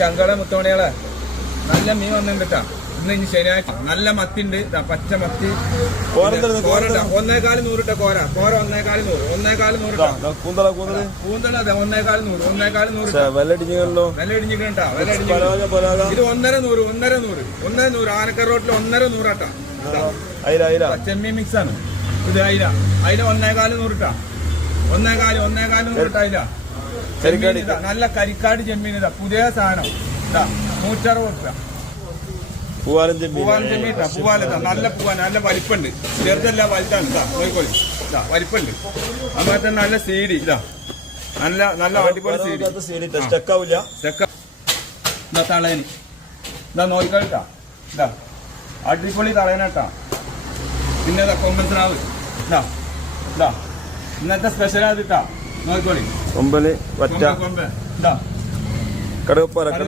ചങ്കള മുത്തോണികളെ നല്ല മീൻ വന്നിട്ടാ. ഇന്ന് ശനിയാഴ്ച നല്ല മത്തി ഉണ്ട്. പച്ച മത്തി 1.25 1.4 കോര 1.4 കൂന്തല 1.4 വില ഇടിഞ്ഞിട്ടാ. ഇത് 1.100 ആനക്കർ റോട്ടിൽ 1.100 ആട്ടാ. ചെമ്മീൻ മിക്സ് ആണ് ഇത്. അയില 1.4 ഇട്ടാ. 1.4 അയില. നല്ല കരിക്കാട് ചെമ്മീൻ ഇതാ. പുതിയ സാധനം ഇതാ 160 രൂപ. പൂവാലൻ ചെമ്മീൻ ഇട്ടാ. പൂവാലിതാ നല്ല പൂവാൻ നല്ല വലിപ്പുണ്ട്. ചെറുതല്ല വലുതാണ്. ഇതാ നോയിക്കോളി. ഇതാ വലിപ്പുണ്ട്. അതുപോലെ തന്നെ നല്ല സീഡി ഇതാ. നല്ല അടിപൊളി സീഡി. ഇതാ തളയന് ഇതാ നോയിക്കോളിട്ടാ. ഇതാ അടിപൊളി തളയനട്ടാ. പിന്നെ ഇതാ കൊമ്പൻ സ്രാവ് ഇതാ. ഇന്നത്തെ സ്പെഷ്യൽ ആയിട്ടാ നോയിക്കോളി. കൊമ്പ് ഇതാ.